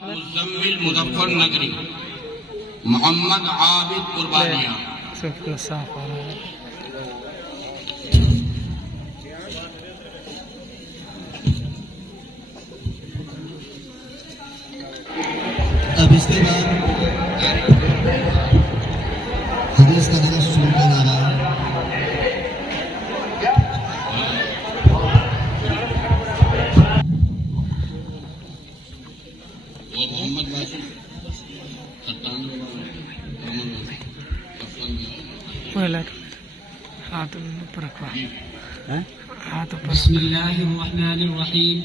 मुज़म्मिल मुज़फ्फर नगरी, मोहम्मद आबिद कुर्बानिया। अब इसके बाद हदीस का दरस सुनकर आ रहा है। बिस्मिल्लाहिर्रहमानिर्रहीम।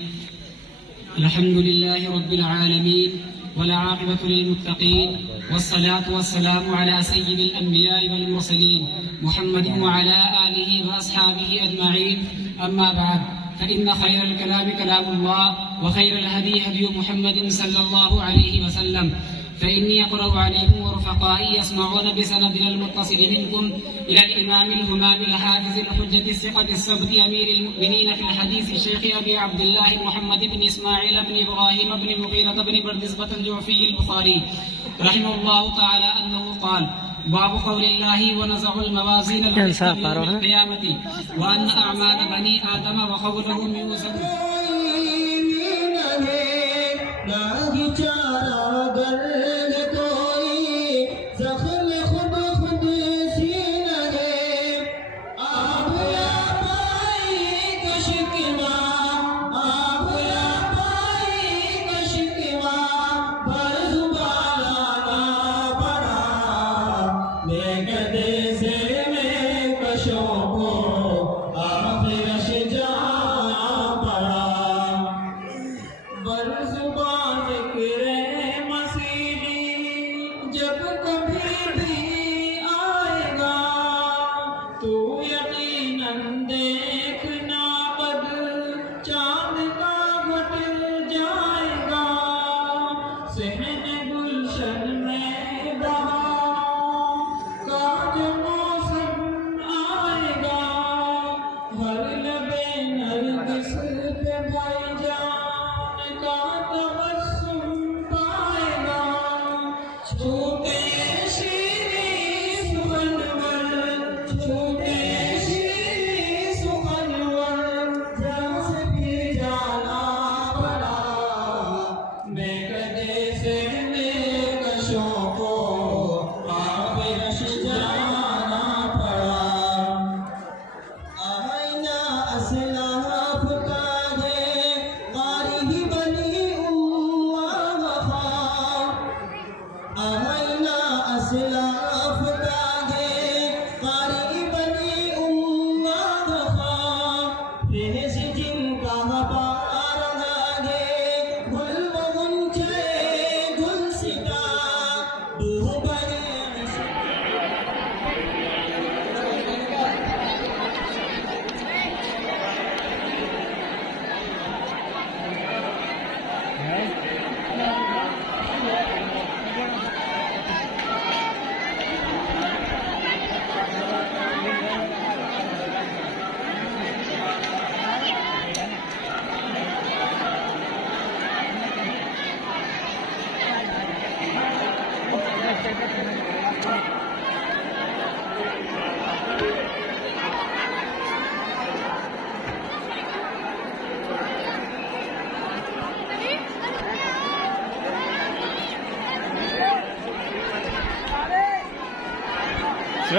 अल्हम्दुलिल्लाहि रब्बिल आलमीन वल आक़िबतु लिल मुत्तक़ीन वस्सलातु वस्सलामु अला सय्यिदिल अंबिया'i वल मुरसलीन मुहम्मदिन व अला आलिहि व अस्हाबिहि अजमईन। अम्मा बअद फ़इन्न खैरल कलामि कलामुल्लाह व खैरल हदी हदी मुहम्मदिन सल्लल्लाहु अलैहि वसल्लम। فإني أقرأ عليكم ورفقائي يسمعون بسندنا المتصل منكم إلى الإمام الهمام الحافظ الحجة الثقة الثبت أمير المؤمنين في الحديث الشيخ أبي عبد الله محمد بن إسماعيل بن إبراهيم بن مغيرة بن بردزبة الجعفي البخاري رحمه الله تعالى أنه قال: باب قول الله ونزع الموازين القسط يوم القيامة وأن أعمال بني آدم وقوله يوزن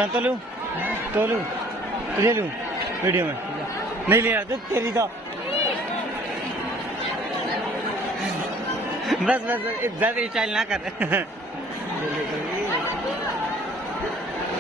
तो लूं तुझे लूं वीडियो में नहीं ले रहा तो तेरी तो बस ज्यादा स्टाइल ना कर